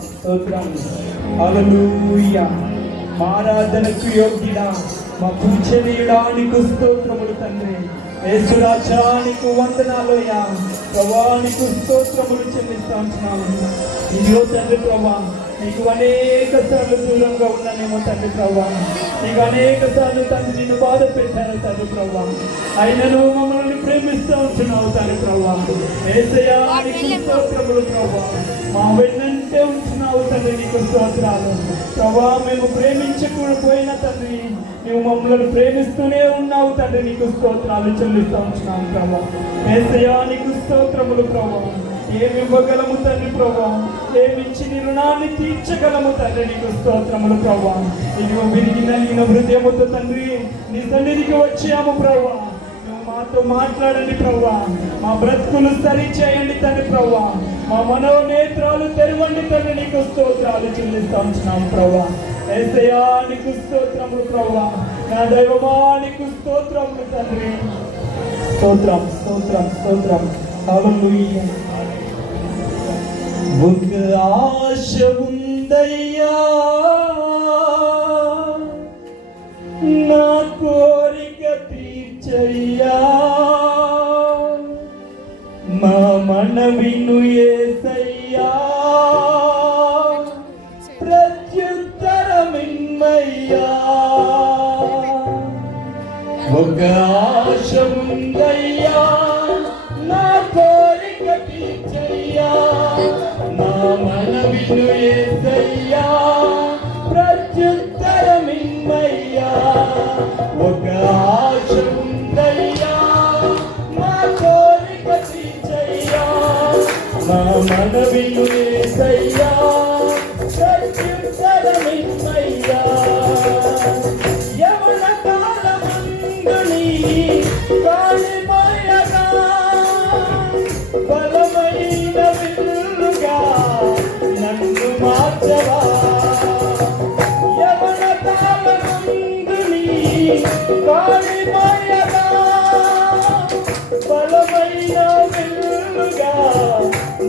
స్తోత్రం స్తోత్రం మా ఆరాధనకు యోగ్యుడా. మా పూజనీయుడానికి స్తోత్రములు తండ్రి. యేసురాజానికి వందనాలోయా ప్రభానికి స్తోత్రములు చెల్లిస్తా ఇదిగో తండ్రి ప్రభా నీకు అనేక సార్లు దూరంగా ఉన్నానేమో తండ్రి ప్రభా. నీకు అనేక సార్లు తండ్రి నిన్ను బాధ పెట్టాను తండ్రి ప్రభా. అయినను మమ్మల్ని ప్రేమిస్తూ ఉంటున్నావు తండ్రి ప్రభా. ఏసయానికి స్తోత్రములు ప్రభా. మా వెన్నంటే ఉంటున్నావు తండ్రి నీకు స్తోత్రాలు. ప్రభా మేము ప్రేమించకపోయినా తండ్రి నువ్వు మమ్మల్ని ప్రేమిస్తూనే ఉన్నావు తండ్రి నీకు స్తోత్రాలు చెల్లిస్తూ ఉంచినాము ప్రభా. ఏసయా నీకు స్తోత్రములు ప్రభా. ఏమి ఇవ్వగలము తండ్రి ప్రభా? ఏమిచ్చి నీ రుణాన్ని తీర్చగలము తండ్రి నీకు స్తోత్రములు ప్రభా. ఇదిగో విరిగిన నలిగిన హృదయముతో తండ్రి నీ సన్నిధికి వచ్చాము ప్రభా. మాతో మాట్లాడండి ప్రవ్వా. మా బ్రతుకులు సరి చేయండి తండ్రి ప్రవ్వా. మా మనోనేత్రాలు తెరవండి తండ్రి నీకు స్తోత్రాలు చెల్లిస్తాం ప్రవ్వా. ప్రభా ఏసయా నీకు స్తోత్రములు ప్రభా నా దైవమా నీకు స్తోత్రములు తండ్రి. స్తోత్రం స్తోత్రం స్తోత్రం. హల్లెలూయా. ఒక ఆశ ఉందయ్యా. మా మనవిను ఏసయ్యా ప్రత్యుత్తరమిమ్మయ్యా మనవిను ఏసయ్యా ప్రత్యుత్తరమిమ్మయ్యా యవన కాలమందుని కాళిమయగా బలమైన విల్లుగా నన్ను మార్చవా. యవన కాలమందుని కాళిమయగా